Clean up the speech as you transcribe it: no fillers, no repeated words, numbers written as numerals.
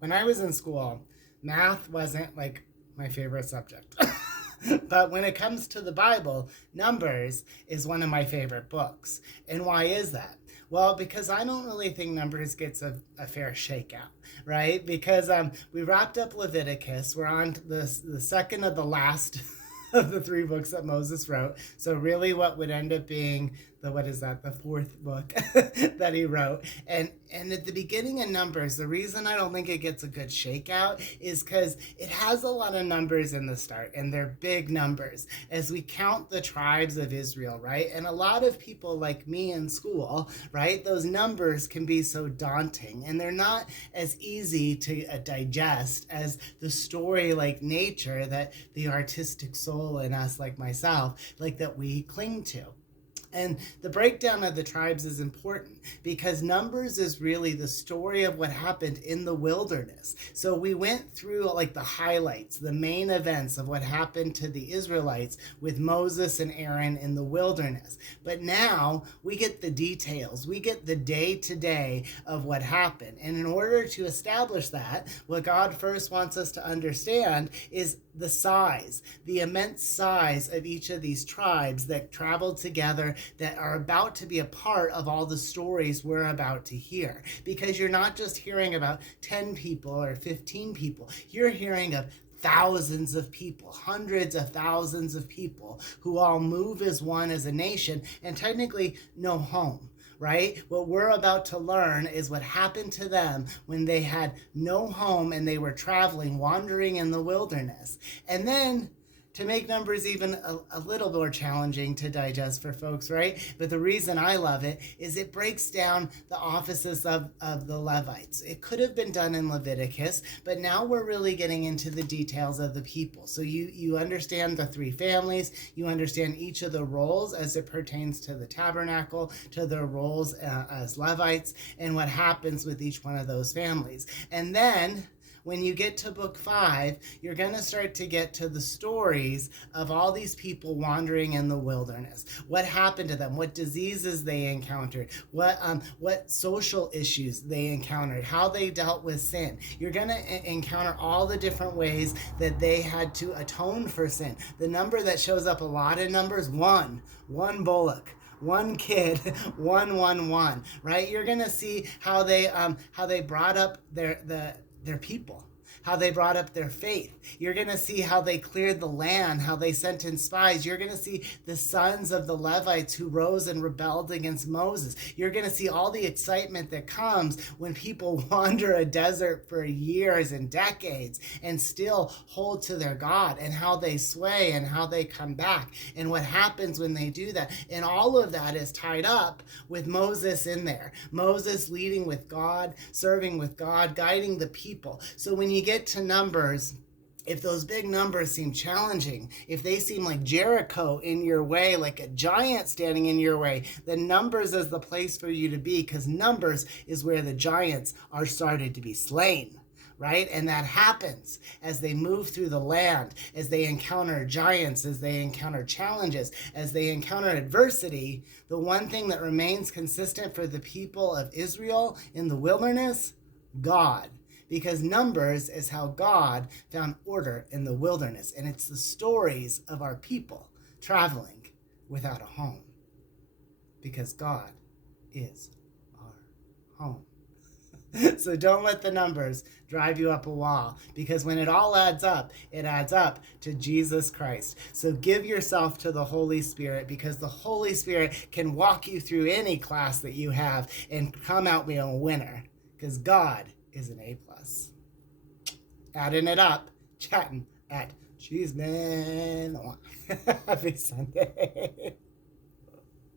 when I was in school, math wasn't like my favorite subject. But when it comes to the Bible, Numbers is one of my favorite books. And why is that? Well, because I don't really think Numbers gets a fair shakeout, right? Because we wrapped up Leviticus. We're on to the second of the last of the three books that Moses wrote. So really what would end up being the fourth book that he wrote. And at the beginning of Numbers, the reason I don't think it gets a good shakeout is because it has a lot of numbers in the start, and they're big numbers as we count the tribes of Israel, right? And a lot of people like me in school, right, those numbers can be so daunting, and they're not as easy to digest as the story like nature that the artistic soul in us, like myself, like that we cling to. And the breakdown of the tribes is important because Numbers is really the story of what happened in the wilderness. So we went through like the highlights, the main events of what happened to the Israelites with Moses and Aaron in the wilderness. But now we get the details. We get the day to day of what happened. And in order to establish that, what God first wants us to understand is the size, the immense size of each of these tribes that traveled together, that are about to be a part of all the stories we're about to hear. Because you're not just hearing about 10 people or 15 people, you're hearing of thousands of people, hundreds of thousands of people who all move as one as a nation and technically no home. Right? What we're about to learn is what happened to them when they had no home and they were traveling, wandering in the wilderness. And then to make Numbers even a little more challenging to digest for folks, right? But the reason I love it is it breaks down the offices of the Levites. It could have been done in Leviticus, but now we're really getting into the details of the people. So you understand the three families, you understand each of the roles as it pertains to the tabernacle, to their roles as Levites, and what happens with each one of those families. And then when you get to book 5, you're going to start to get to the stories of all these people wandering in the wilderness. What happened to them? What diseases they encountered? What social issues they encountered? How they dealt with sin? You're going to encounter all the different ways that they had to atone for sin. The number that shows up a lot in Numbers, one bullock. One kid, one, right? You're gonna see how they brought up their people, how they brought up their faith. You're going to see how they cleared the land, how they sent in spies. You're going to see the sons of the Levites who rose and rebelled against Moses. You're going to see all the excitement that comes when people wander a desert for years and decades and still hold to their God, and how they sway and how they come back and what happens when they do that. And all of that is tied up with Moses in there. Moses leading with God, serving with God, guiding the people. So when you get to Numbers, if those big numbers seem challenging, if they seem like Jericho in your way, like a giant standing in your way, then Numbers is the place for you to be, because Numbers is where the giants are started to be slain. Right? And that happens as they move through the land, as they encounter giants, as they encounter challenges, as they encounter adversity. The one thing that remains consistent for the people of Israel in the wilderness, God. Because Numbers is how God found order in the wilderness. And it's the stories of our people traveling without a home. Because God is our home. So don't let the numbers drive you up a wall, because when it all adds up, it adds up to Jesus Christ. So give yourself to the Holy Spirit, because the Holy Spirit can walk you through any class that you have and come out being a winner, because God is an A+. Adding it up, chatting at Cheesman. Happy Sunday.